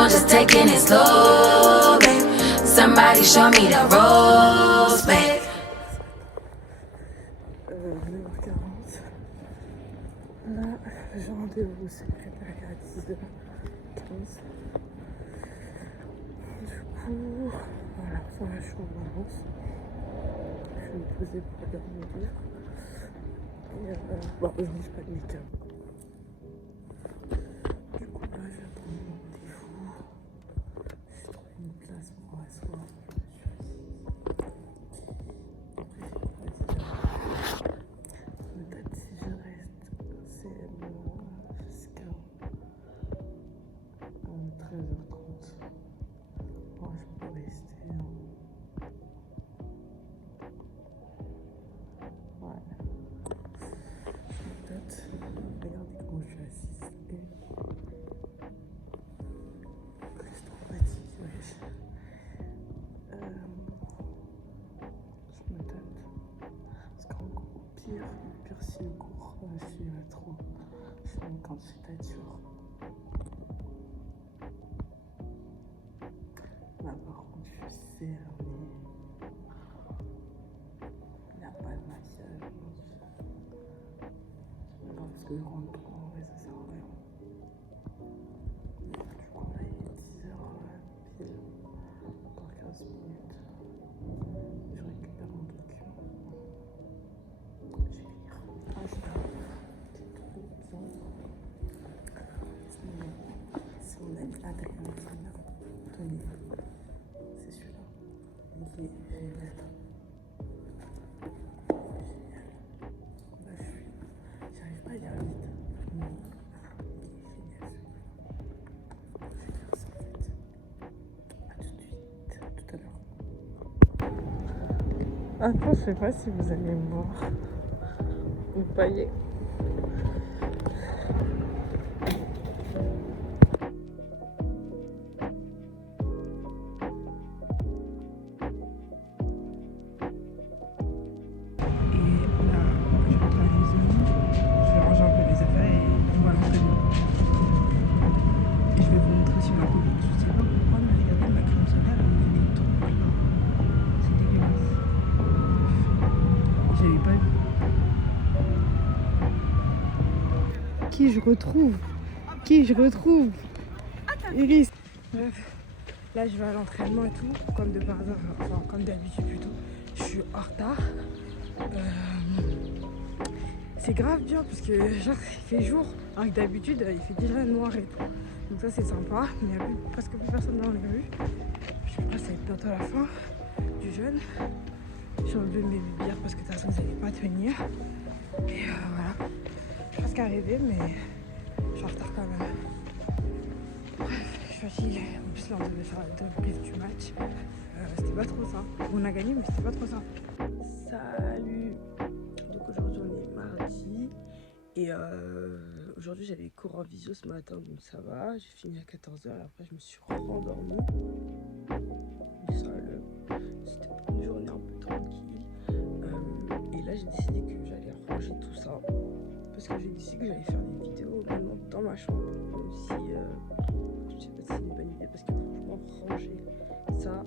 on, just taking it slow, babe. Somebody show me the ropes, babe. 9h40. Là, j'ai rendez-vous au secrétariat à 10h15. Du coup, voilà, ça va, je suis en avance. Je vais me poser pour dormir. Et bon, aujourd'hui, j'ai pas de make-up. Du coup, là, je vais prendre mon rendez-vous. J'ai trouvé une place pour m'asseoir. Peut-être si je reste, c'est jusqu'à 13h30. Moi, je peux rester. Ouais. Peut-être. Regardez comment je suis assise. Et je suis trop fatiguée, wesh. Je me tâte. Parce qu'au pire si le cours, je suis trop. Je suis en candidature. Là, par contre, je suis cernée. Il n'y a pas de maquillage. Parce que je rentre trop, en vrai, ça sert à rien. Du coup, là, il est 10h pile. Dans 15 minutes. Je récupère mon document. Je vais lire. Ah, c'est trop bien. C'est mon ami Adrien qui m'a donné. C'est celui-là. Il est génial. J'arrive pas à lire vite. Il est génial. Je vais lire ça en fait. A tout de suite, tout à l'heure. Après, je sais pas si vous allez me voir ou pas. Qui je retrouve Iris. Bref, là je vais à l'entraînement et tout, comme de par hasard, enfin comme d'habitude plutôt. Je suis en retard. C'est grave bien parce que genre il fait jour, alors que d'habitude il fait déjà noir et tout. Donc ça c'est sympa, mais il n'y a presque plus personne dans les rues. Je sais pas, ça va être bientôt la fin du jeûne. J'ai enlevé mes bières parce que de toute façon vous n'allez pas tenir. Et voilà, je suis presque arrivée mais je suis en retard quand même. Bref, je suis fatiguée. En plus là on devait faire la débrief du match. C'était pas trop ça. On a gagné mais c'était pas trop ça. Salut. Donc aujourd'hui on est mardi. Et aujourd'hui j'avais cours en visio ce matin donc ça va. J'ai fini à 14h et après je me suis rendormie. C'était une journée un peu tranquille. Et là j'ai décidé que j'allais ranger tout ça. Parce que j'ai décidé que j'allais faire des vidéos maintenant dans ma chambre. Même si je sais pas si c'est une bonne idée parce que franchement ranger ça,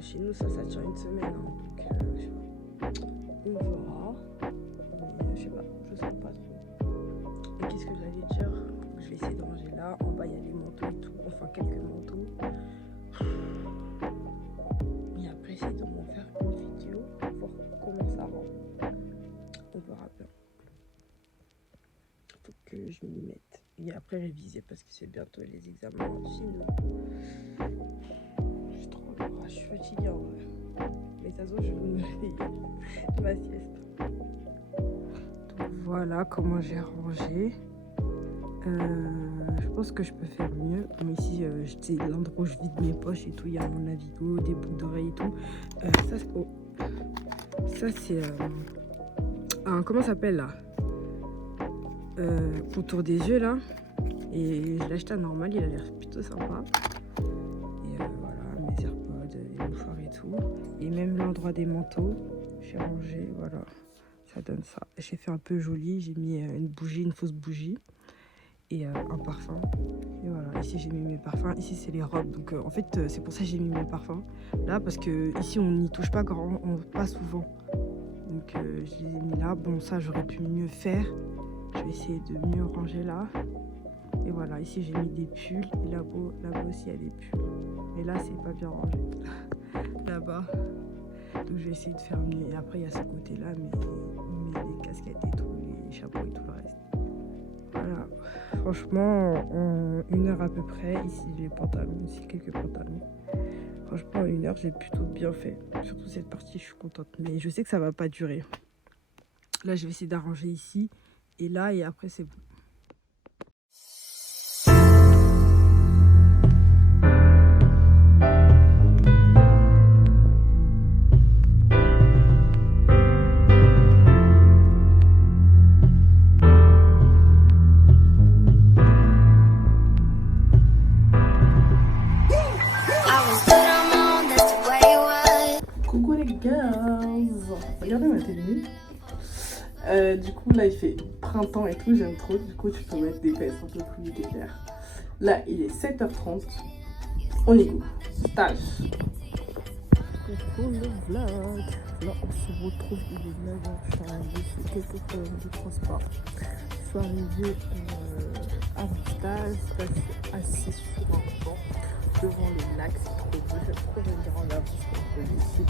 chez nous ça tient une semaine. Hein, donc je sais pas. On verra. Mais je sais pas, je sens pas trop. Et qu'est-ce que j'allais dire? Je vais essayer de ranger là. En bas il y a les manteaux et tout. Enfin quelques manteaux. Et après essayer de m'en faire une vidéo pour voir comment ça rend. On verra bien. Faut que je m'y mette. Et après réviser parce que c'est bientôt les examens finaux. Je suis fatiguée en vrai. Mais de toute façon je vais me réveiller. Ma sieste. Donc voilà comment j'ai rangé. Je pense que je peux faire mieux. Mais ici, c'est l'endroit où je vide mes poches et tout. Il y a mon Navigo, des boucles d'oreilles et tout. Ça c'est comment ça s'appelle là, autour des yeux là. Et je l'ai acheté à normal, il a l'air plutôt sympa. Et voilà, mes AirPods, les mouchoirs et tout. Et même l'endroit des manteaux, j'ai rangé, voilà. Ça donne ça. J'ai fait un peu joli, j'ai mis une bougie, une fausse bougie. Et un parfum. Et voilà, ici j'ai mis mes parfums, ici c'est les robes, donc en fait c'est pour ça que j'ai mis mes parfums là, parce que ici on n'y touche pas quand pas souvent, donc je les ai mis là. Bon, ça j'aurais pu mieux faire, je vais essayer de mieux ranger là. Et voilà, ici j'ai mis des pulls, et là-bas aussi il y a des pulls, mais là c'est pas bien rangé là-bas, donc je vais essayer de faire mieux. Et après il y a ce côté là, mais les casquettes et tout, les chapeaux et tout le reste. Voilà, franchement en 1 heure à peu près, ici les pantalons, ici quelques pantalons, franchement en 1 heure j'ai plutôt bien fait, surtout cette partie je suis contente, mais je sais que ça va pas durer. Là je vais essayer d'arranger ici et là, et après c'est bon. Coucou les girls, regardez ma tenue. Du coup là il fait printemps et tout, j'aime trop. Du coup tu peux mettre des fesses un peu plus légères. Là il est 7h30. On y go. Stage. Coucou le vlog. Là on se retrouve, il est 9h, je suis arrivée sur quelques problèmes de transport. Je suis arrivée à mon stage, je suis assise sur un banc devant le lac, c'est trop beau, j'aime trop venir en Afrique ici.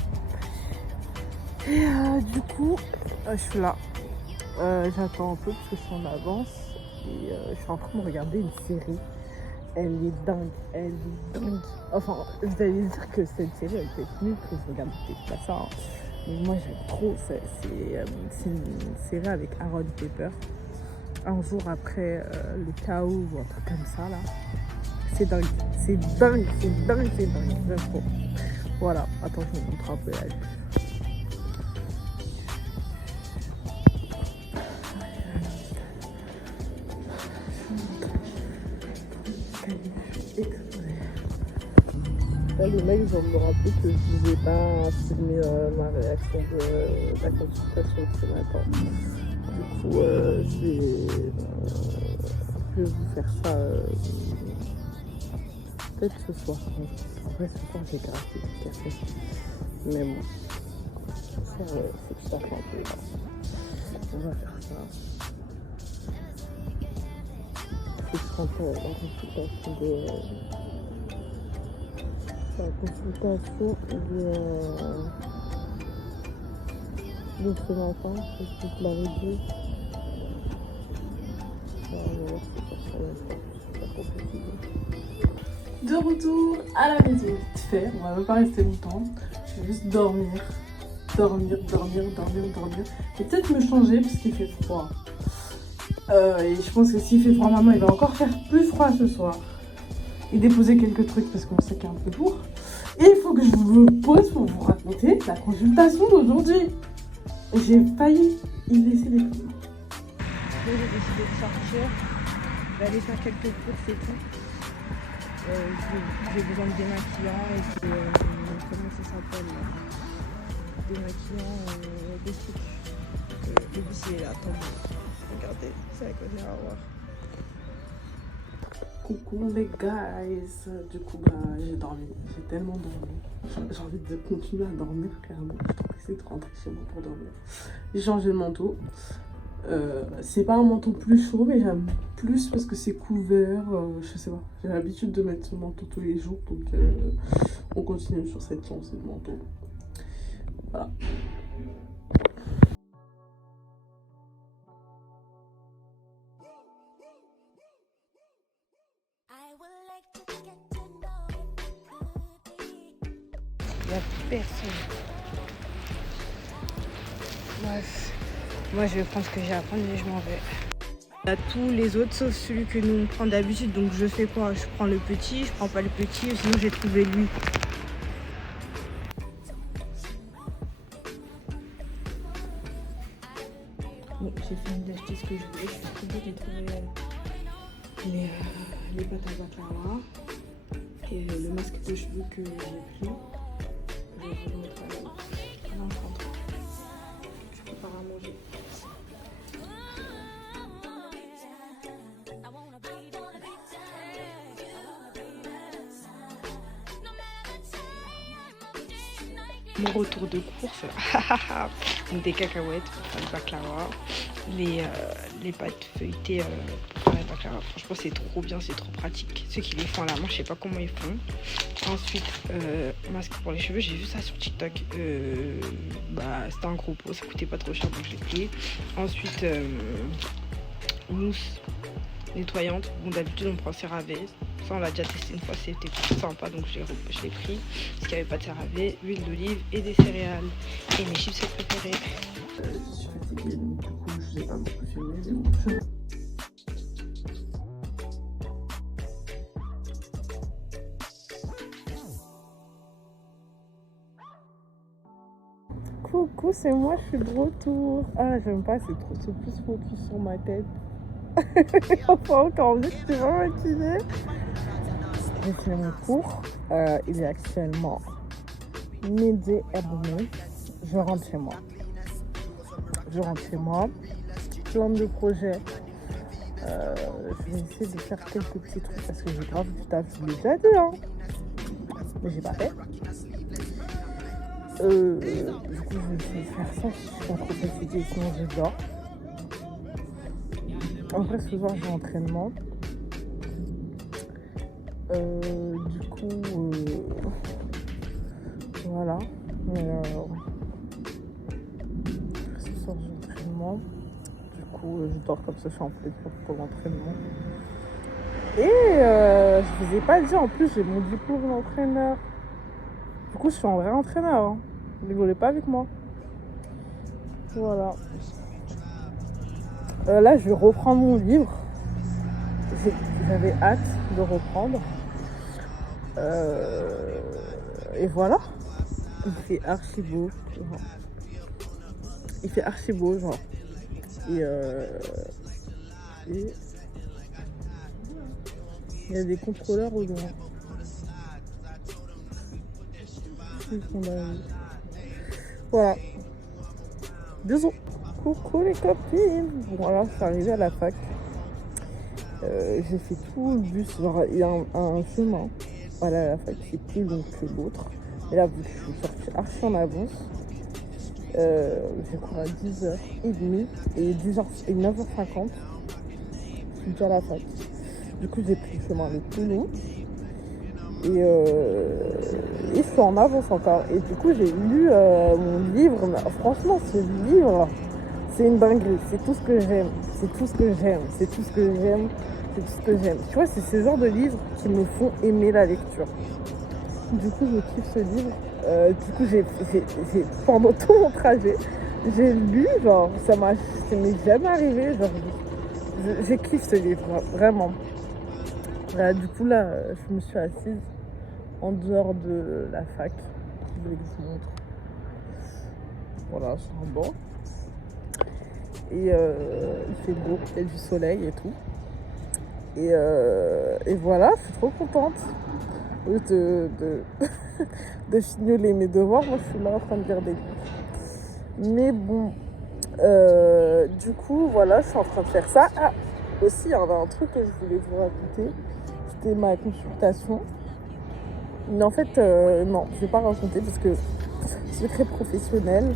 Et du coup, je suis là, j'attends un peu parce que je suis en avance et je suis en train de regarder une série. Elle est dingue. Enfin, vous allez dire que cette série elle peut être nulle, que je regarde peut-être pas ça, hein. Mais moi j'aime trop, c'est une série avec Aaron Pepper. Un jour après le chaos ou un truc comme ça là. C'est dingue, j'aime trop. Voilà, attends, je vous montre un peu la vue. Là, les mecs vont me rappeler que je vous ai pas filmé ma réaction de la consultation de ce matin. Du coup, je vais vous faire ça peut-être ce soir. En vrai, ce soir, j'ai gratté du café. Mais bon, ça, c'est que ça fait un peu là. On va faire ça. Faut que je rentre la consultation de ce matin. Je vais te la réduire. De retour à la maison. Vite fait, on va pas rester longtemps. Je vais juste dormir. Et peut-être me changer parce qu'il fait froid. Et je pense que s'il fait froid maintenant, il va encore faire plus froid ce soir. Et déposer quelques trucs parce qu'on sait qu'il est un peu lourd. Et il faut que je me pose pour vous raconter la consultation d'aujourd'hui. J'ai failli y laisser les plumes. J'ai décidé de sortir, d'aller faire quelques courses et tout. J'ai besoin de démaquillants et comment ça s'appelle, démaquillants, des trucs. Le bus il est là, attends, regardez, c'est avec le miroir. Coucou les guys. Du coup j'ai dormi, j'ai tellement dormi. J'ai envie de continuer à dormir carrément. Je suis pressée de rentrer chez moi pour dormir. J'ai changé de manteau. C'est pas un manteau plus chaud, mais j'aime plus parce que c'est couvert. Je sais pas, j'ai l'habitude de mettre ce manteau tous les jours, donc on continue sur cette lancée de manteau. Voilà. Il n'y a personne. Bref, moi je vais prendre ce que j'ai à prendre et je m'en vais. Il y a tous les autres sauf celui que nous on prend d'habitude, donc je fais quoi? Je prends le petit, je prends pas le petit, sinon j'ai trouvé lui. Bon, j'ai fini d'acheter ce que je voulais, je suis contente, j'ai trouvé les pâtes à baklava et le masque de cheveux que j'ai pris. Je vais vous mettre à l'enfant. Je prépare à manger. mon retour de course. Donc des cacahuètes pour faire le baklava, les pâtes feuilletées pour faire le baklava. Franchement, c'est trop bien, c'est trop pratique. Ceux qui les font à la main, je sais pas comment ils font. Ensuite, masque pour les cheveux, j'ai vu ça sur TikTok. C'était un gros pot, ça coûtait pas trop cher donc je l'ai pris. Ensuite, mousse nettoyante. Bon, d'habitude on prend CeraVe. Ça on l'a déjà testé une fois, c'était sympa donc je l'ai pris. Parce qu'il n'y avait pas de CeraVe, huile d'olive et des céréales. Et mes chips préférés. Je suis fatiguée donc du coup je n'ai pas beaucoup filmé mais bon. Coucou, c'est moi, je suis de retour. Ah, j'aime pas, c'est plus focus sur ma tête. Enfin, encore mieux, je suis pas maquillée. J'ai fait mon cours. Il est actuellement midi et demi. Je rentre chez moi. Plein de projets. Je vais essayer de faire quelques petits trucs parce que j'ai grave du taf. Je l'ai déjà dit, hein. Mais j'ai pas fait. Du coup, je vais faire ça. Je suis pas trop fatiguée, sinon je dors. En vrai, ce soir, j'ai entraînement. Du coup, voilà. Ce soir, j'ai entraînement. Du coup, je dors comme ça, je suis en pleine forme pour l'entraînement. Et je vous ai pas dit, en plus, j'ai mon diplôme d'entraîneur. Du coup, je suis un vrai entraîneur. Hein. Ne rigolez pas avec moi. Voilà. Là, je vais reprendre mon livre. J'avais hâte de reprendre. Et voilà. Il fait archi beau. Genre. Il fait archi beau, genre. Et il y a des contrôleurs au loin. Voilà. Bisous. Coucou les copines. Voilà, je suis arrivée à la fac. J'ai fait tout le bus. Genre, il y a un chemin. Voilà, à la fac, c'est plus long que l'autre. Et là, vu que je suis sortie archi en avance, j'ai cours à 10h30 et 9h50. Je suis déjà à la fac. Du coup, j'ai pris le chemin le plus long. Et je suis en avance encore. Et du coup, j'ai lu mon livre. Mais, franchement, ce livre, c'est une dinguerie. C'est tout ce que j'aime. C'est tout ce que j'aime. C'est tout ce que j'aime. C'est tout ce que j'aime. Tu vois, c'est ce genre de livres qui me font aimer la lecture. Du coup, je kiffe ce livre. Du coup, j'ai pendant tout mon trajet, j'ai lu, genre, ça m'est jamais arrivé. Genre, j'ai kiffé ce livre, vraiment. Du coup, là, je me suis assise en dehors de la fac. Je voulais que je vous montre. Voilà, sur un banc. Et il fait beau, il y a du soleil et tout. Et voilà, je suis trop contente de fignoler mes devoirs. Moi, je suis là en train de lire des livres. Mais bon, du coup, voilà, je suis en train de faire ça. Ah, aussi, il y avait un truc que je voulais vous raconter. C'était ma consultation. Mais en fait, non, je ne vais pas raconter parce que secret professionnel.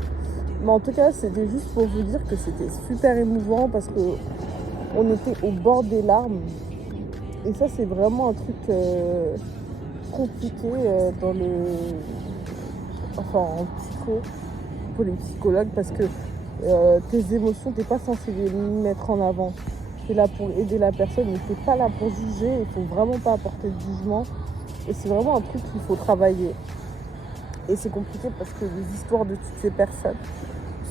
Mais en tout cas, c'était juste pour vous dire que c'était super émouvant parce qu'on était au bord des larmes. Et ça, c'est vraiment un truc compliqué en psycho, pour les psychologues, parce que tes émotions, t'es pas censé les mettre en avant. T'es là pour aider la personne, mais t'es pas là pour juger. Il faut vraiment pas apporter de jugement. Et c'est vraiment un truc qu'il faut travailler. Et c'est compliqué parce que les histoires de toutes ces personnes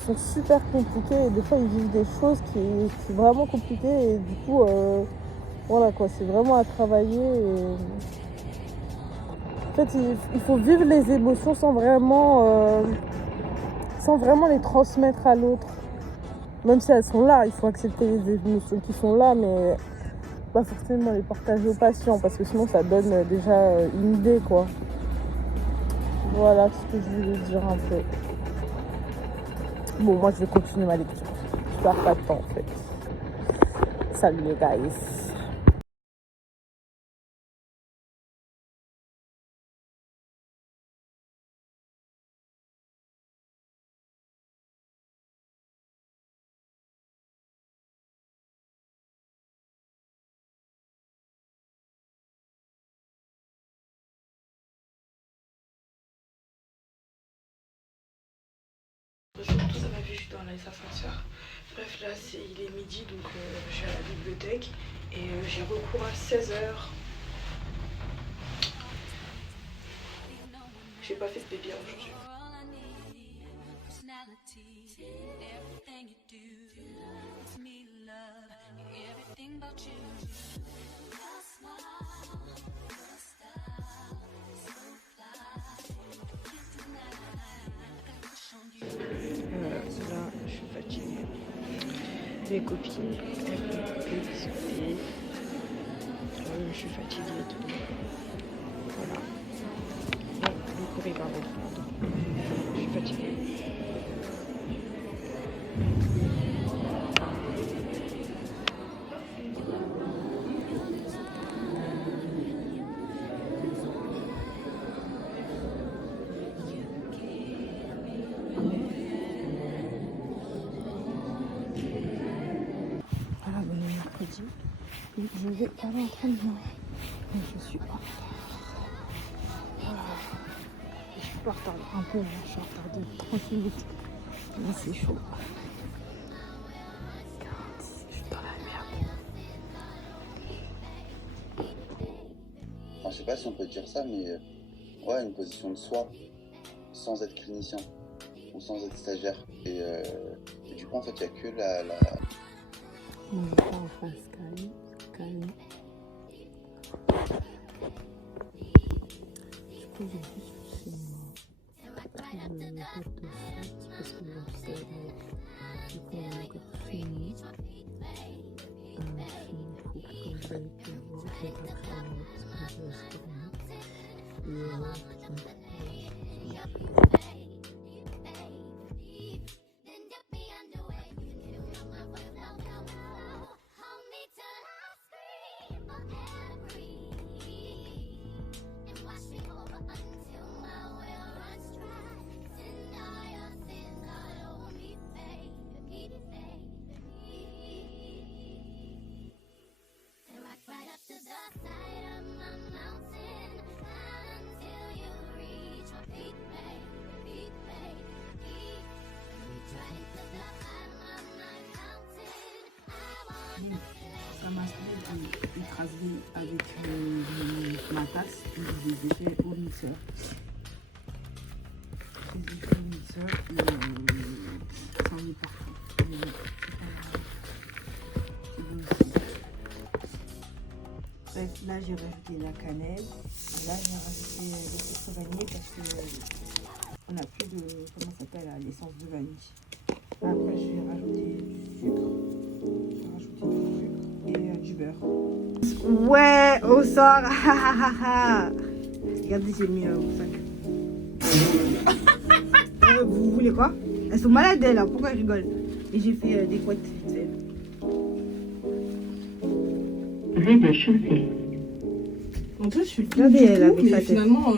sont super compliquées. Et des fois, ils vivent des choses qui sont vraiment compliquées. Et du coup, voilà quoi, c'est vraiment à travailler. En fait, il faut vivre les émotions sans vraiment les transmettre à l'autre. Même si elles sont là, il faut accepter les émotions qui sont là, mais pas forcément les partager aux patients parce que sinon ça donne déjà une idée quoi. Voilà ce que je voulais dire un peu. Bon, moi je vais continuer ma lecture. Je perds pas de temps en fait. Salut les guys. vu, je suis dans les ascenseurs. Bref, là, il est midi, donc je suis à la bibliothèque. Et j'ai recours à 16h. J'ai pas fait ce baby aujourd'hui. Là, je suis fatiguée. Les copines, elles vont discuter. Je suis fatiguée et tout. Voilà. Bon, le cours il va reprendre. Je suis fatiguée. Voilà, bon mercredi. Et je vais à l'entraînement. Et je suis en retard. Voilà. Je suis pas en retard un peu, mais je suis en retard de 30 minutes. Là c'est chaud. 46, je suis dans la merde. Enfin, je sais pas si on peut dire ça, mais ouais, une position de soi, sans être clinicien ou sans être stagiaire. Et du coup, en fait, il n'y a que la... Moi, je pars en face calme. Je pense que j'ai juste fait le code de fête parce que je sais du coup on a encore fini. Comme vous avez pu voir, j'ai pas pris un autre parce que ça m'a écrasé avec ma tasse et je les ai fait au mixeur. Je les ai fait au mixeur et ça en est partout. Mais bon, c'est bon aussi. Bref, là j'ai rajouté la cannelle. Et là j'ai rajouté le sucre vanillé parce que on n'a plus de, comment ça s'appelle, l'essence de vanille. Après je vais rajouter du sucre. Et du beurre. Ouais, au sort. Regardez, j'ai mis mon sac. Vous voulez quoi? Elles sont malades, elles, là. Pourquoi elles rigolent? Et j'ai fait des couettes vite fait. Rez-de-chaussée. En plus, je suis regardez, elle avait sa tête. Finalement,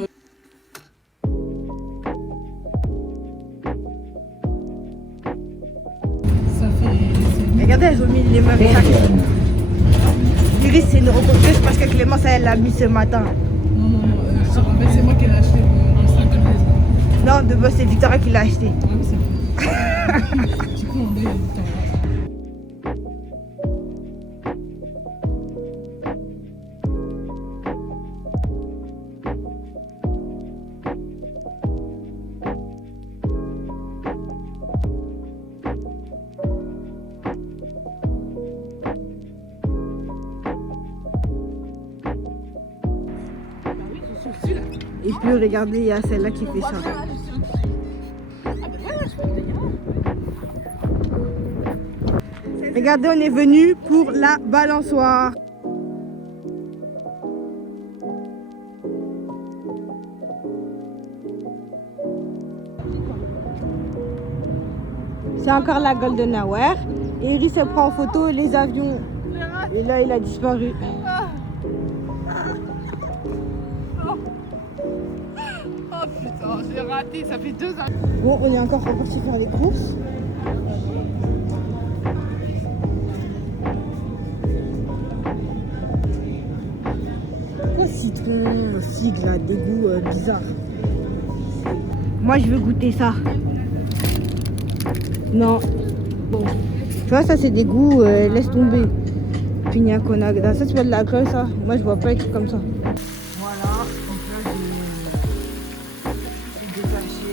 ça fait... Regardez, elles ont mis les mêmes sacs. Iris, c'est une recommenceuse parce que Clémence, elle l'a mis ce matin. Non, c'est moi qui l'ai acheté le sac de base. Non, de base, c'est Victoria qui l'a acheté. Ouais, mais c'est faux. Du coup, on est Victoria. Et puis regardez, il y a celle-là qui fait ça. Regardez, on est venu pour la balançoire. C'est encore la Golden Hour. Et Iris se prend en photo les avions. Et là, il a disparu. Oh putain, j'ai raté, ça fait 2 ans. Bon, on est encore reparti faire les courses. Citron, figue, là, des goûts bizarres. Moi, je veux goûter ça. Non. Bon. Tu vois, ça, c'est des goûts, laisse tomber. Pina colada. Ça, tu vois de l'alcool, ça? Moi, je vois pas les trucs comme ça. Voilà. Donc là, j'ai détaché.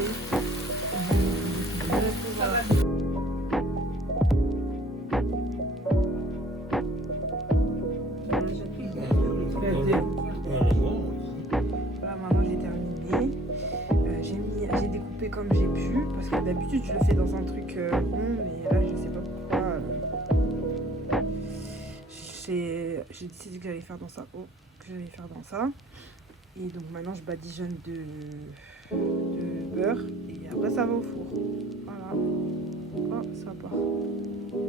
Voilà, maintenant j'ai terminé. J'ai découpé comme j'ai pu parce que d'habitude je le fais dans un truc rond, mais là je sais pas pourquoi. J'ai décidé que j'allais faire dans ça. Oh, que j'allais faire dans ça. Et donc maintenant je badigeonne de beurre et après ça va au four. Voilà. Oh, ça part.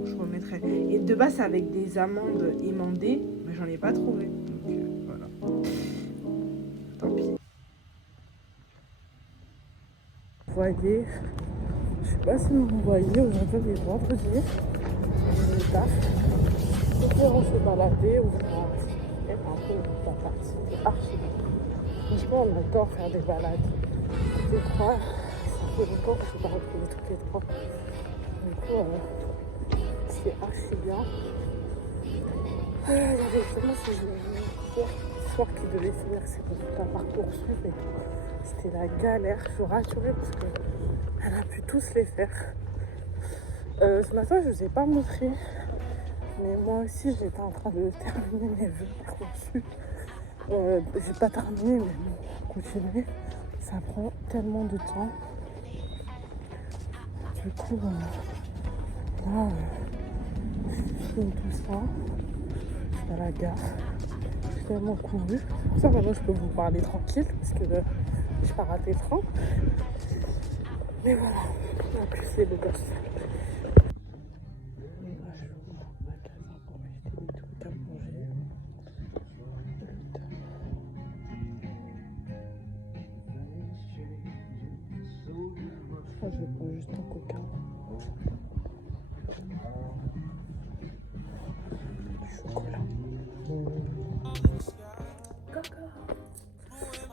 Je remettrai. Et de base c'est avec des amandes émondées, mais j'en ai pas trouvé. Donc voilà. Tant pis. Vous voyez, je sais pas si vous voyez, aujourd'hui est vendredi. On est taf. On s'est baladé, on va un peu la partie, c'est archi bien. Franchement, on adore faire des balades. Les trois, ça fait longtemps qu'on ne s'est pas retrouvés toutes les trois. Du coup, c'est archi bien. Il y avait justement ce soir qui devait finir, c'est pour tout un parcours suivre et tout. C'était la galère, je suis rassurée parce qu'elle a pu tous les faire. Ce matin, je ne vous ai pas montré, mais moi aussi j'étais en train de terminer mes vœux reçus. J'ai pas terminé, mais bon, continuer, ça prend tellement de temps. Du coup, là, je finis tout ça. Je suis à la gare. J'ai tellement couru. Pour ça, maintenant, je peux vous parler tranquille parce que je pas raté le train. Mais voilà, en plus, c'est le gosse. Je vais prendre juste un coca. Du chocolat. Coca.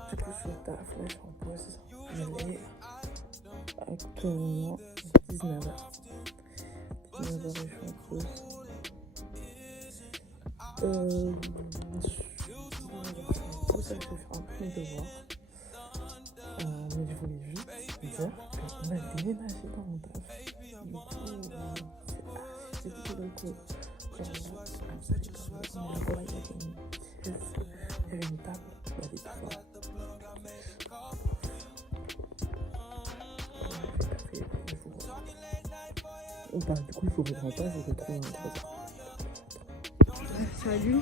Du coup, je suis au taf, là, je suis en pause. Je vais actuellement 19h. 19h, je suis en pause. Je vais faire un peu mes devoirs. Mais je voulais juste dire qu'on a déménagé dans mon taf. Du coup, c'est archi cool. Il y avait une table, il y avait tout ça. Du coup, il faut que je repasse et retrouve un truc. Salut.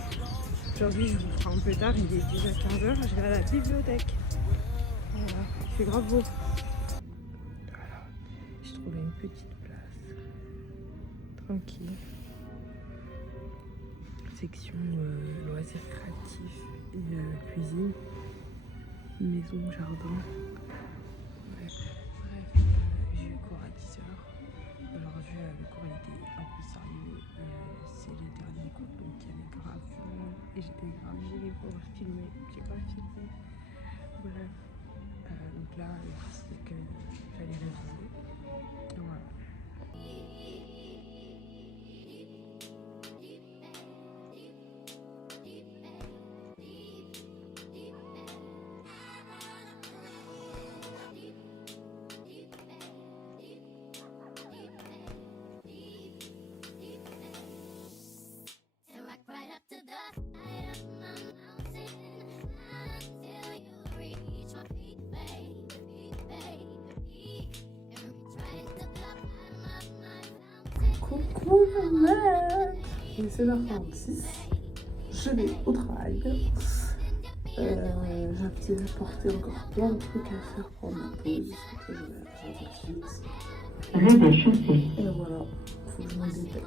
Aujourd'hui, je vous ferai un peu tard, il est déjà 15h. Je vais à la bibliothèque. Voilà, il fait grave beau. Voilà, j'ai trouvé une petite place. Tranquille. Section loisirs créatifs et cuisine. Maison, jardin. Bref, j'ai eu cours à 10h. Aujourd'hui, le cours était un peu sérieux. C'est les derniers cours, donc il y avait grave. Et j'étais grave gênée pour filmer. J'ai pas filmé. Bref. Donc là, c'est que j'allais réviser. Voilà. Coucou le mec. Il est 7h46. Je vais au travail. J'ai apporté encore plein de trucs à faire pour ma pause. Je vais vite. Et voilà, faut que je me dépêche.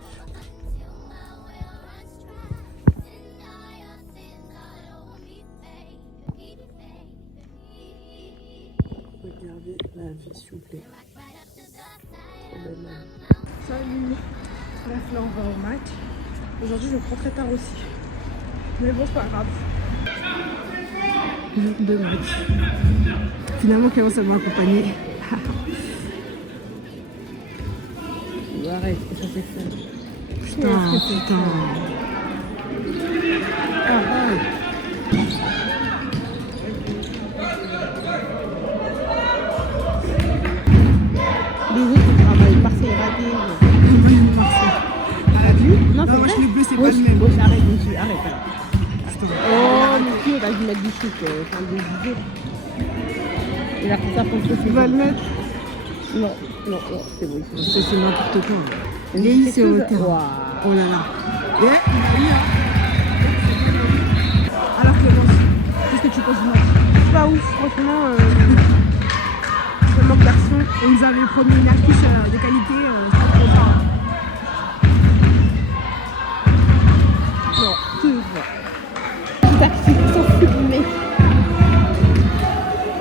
Regardez la vie, s'il vous plaît. Salut. Bref, là on va au match. Aujourd'hui je prends très tard aussi. Mais bon, c'est pas grave. Jour de match. Finalement Clémence m'a accompagnée. arrête, ça c'est fait. Putain. Arrête. Bisous, tu travailles, Marseille raté. Elle a vu? Non, Non, moi c'est je l'ai bleu, c'est vrai. pas le même. Wesh, arrête, monsieur, arrête. Putain. Oh, monsieur, t'as dû mettre du chic, enfin des idées. Il a fait ça pour que Tu vas le mettre? Non, c'est bon. C'est n'importe quoi. Léi, c'est au terrain. Waouh. Oh là là. Ouais. Alors Clémence, qu'est-ce que tu penses du match? Pas ouf, franchement. Le manque d'action. On nous avait promis une affiche de qualité. C'est trop tard. Non, tout va. Les actifs sont filmés.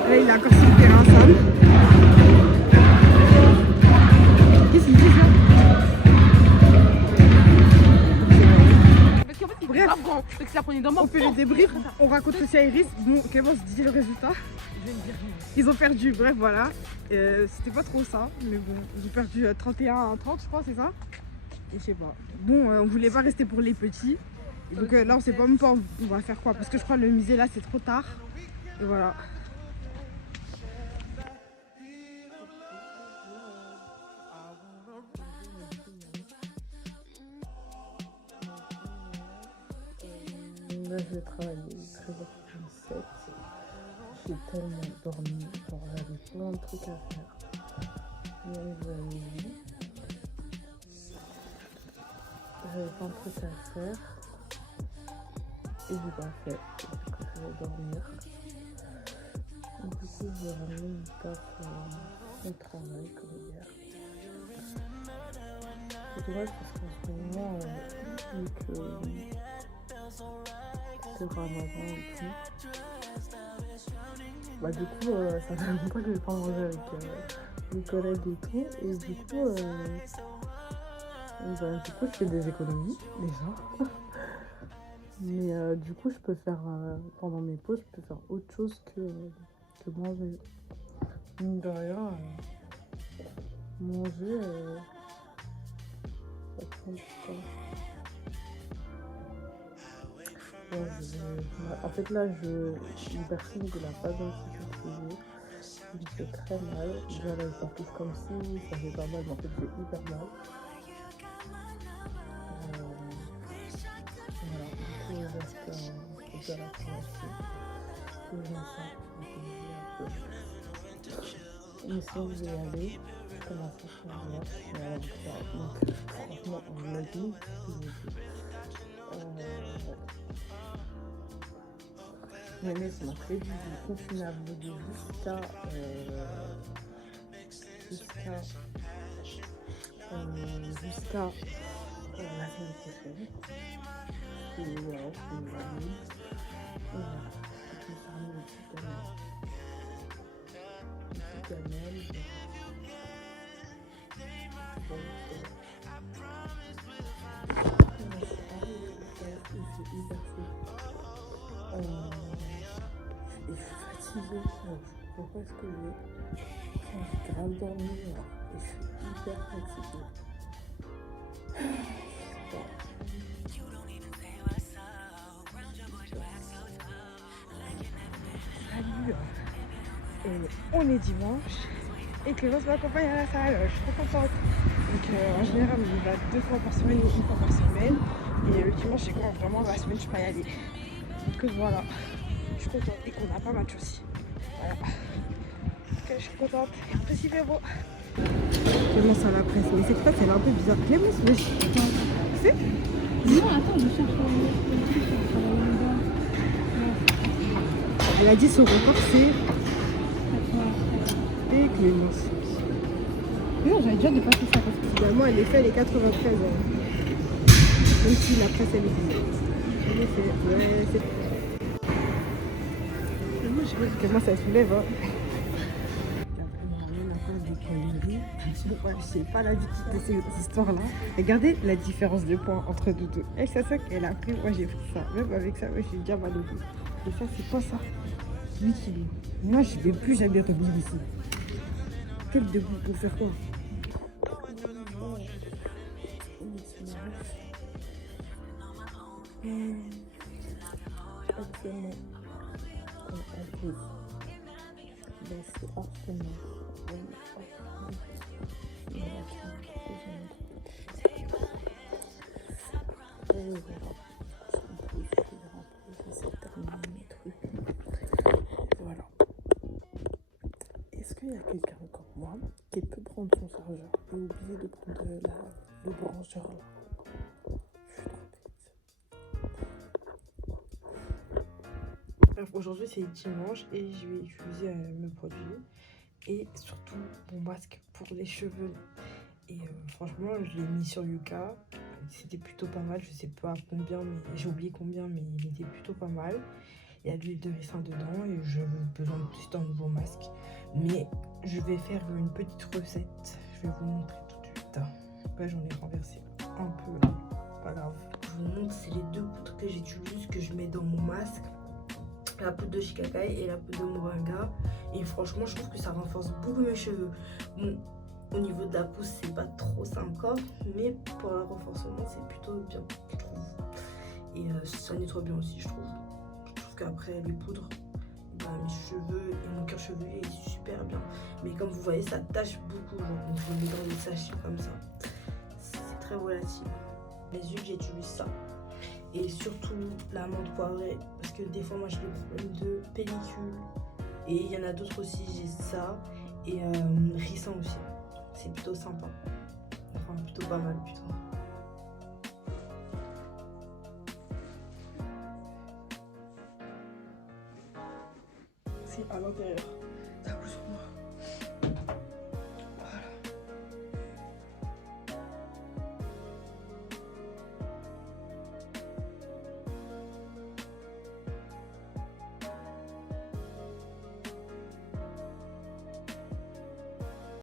Là, il est encore sur le terrain, Sam. Qu'est-ce qu'il dit ça? Parce qu'en fait, il Bref. grave grand. Donc si la prenait dans On fait le débrief, on raconte aussi à Iris. Bon, Clémence, dis le résultat. Ils ont perdu, bref, voilà. C'était pas trop ça, mais bon, ils ont perdu 31-30, je crois, c'est ça? Et je sais pas. Bon, on voulait pas rester pour les petits. Et donc là, on sait pas même pas on va faire quoi, parce que je crois que le musée là, c'est trop tard. Et voilà. Là, je vais travailler 13h37. J'ai tellement dormi. Genre, j'avais plein de trucs à faire. J'avais plein de trucs à faire. Et j'ai pas fait. Du coup, je vais dormir. Du coup, je vais ramener une taf au travail comme hier. C'est dommage parce qu'en ce moment, vu que c'est Ramadan et tout. Bah du coup, ça fait longtemps que je vais pas manger avec mes collègues et tout. Et du coup, je fais des économies déjà. Mais du coup, je peux faire, pendant mes pauses, je peux faire autre chose que manger. Mine de rien, manger, ça prend du temps. En fait là une personne de la pas dans ce que je fais très mal. Déjà là ça pousse comme si ça fait pas mal, mais en fait j'ai hyper mal. Voilà, du coup il reste un peu de la formation. Que je me sens un peu. Mais sinon je vais y aller. Je commence à faire là. Donc franchement on l'a dit. Mais ça m'a fait du confinable jusqu'à la semaine prochaine. Et voilà, c'est une amie. Et voilà, je me suis remis au petit canal. C'est hyper chaud. Et je suis fatiguée. Pourquoi est-ce que j'ai grave dormi et je suis hyper fatiguée. Salut. On est dimanche et Clémence m'accompagne à la salle. Je suis trop contente. Donc en général, on y va 2 fois par semaine ou 1 fois par semaine. Et le dimanche, c'est quand vraiment la semaine, je peux y aller. Donc voilà, je suis contente et qu'on a pas match aussi. Voilà. Donc je suis contente. Et après, il fait beau. Clémence à la presse, mais cette phrase elle est un peu bizarre. Clémence, mais tu sais? Non, attends, je cherche Elle a dit son record c'est. Et Clémence. non, j'avais déjà dépassé ça parce que Finalement, elle est fait les 93 ans. Même si la presse elle est bizarre. Elle est fait. Ouais, c'est. Moi, je sais pas comment ça soulève. Hein. Ouais, je sais pas la difficulté de ces histoires-là. Regardez la différence de poids entre nous deux. Elle, c'est ça qu'elle a pris. Moi, j'ai pris ça. Même avec ça, moi, je suis déjà mal au dos. Et ça, c'est quoi ça? 8 kilos. Moi, je vais plus jamais revenir ici. Quel debout pour faire quoi? Actuellement, en pause. Ben, c'est harcèlement. Voilà. Est-ce qu'il y a quelqu'un comme moi qui peut prendre son chargeur et oublier de prendre le brancheur là? Je suis trop bête. Bref, aujourd'hui c'est dimanche et je vais utiliser mes produits et surtout mon masque pour les cheveux. Et franchement, je l'ai mis sur Yuka. C'était plutôt pas mal. Je sais pas combien, mais j'ai oublié combien, mais il était plutôt pas mal. Il y a de l'huile de ricin dedans et j'ai besoin de juste un nouveau masque. Mais je vais faire une petite recette. Je vais vous montrer tout de suite. Là, j'en ai renversé un peu. Pas grave. Je vous montre, c'est les deux poudres que j'utilise, que je mets dans mon masque. La poudre de shikakai et la poudre de moringa. Et franchement, je trouve que ça renforce beaucoup mes cheveux. Bon, au niveau de la pousse, c'est pas trop ça encore, mais pour le renforcement, c'est plutôt bien, je trouve. Et ça nettoie bien aussi, je trouve. Je trouve qu'après les poudres, bah, mes cheveux et mon cuir chevelu est super bien. Mais comme vous voyez, ça tâche beaucoup, genre, donc je le mets dans des sachets comme ça. C'est très volatile. Les huiles, j'utilise ça. Et surtout l'amande poivrée, parce que des fois, moi, j'ai des problèmes de pellicule. Et il y en a d'autres aussi, j'ai ça. Et ricin aussi. C'est plutôt sympa. Enfin, plutôt pas mal, plutôt. C'est à l'intérieur.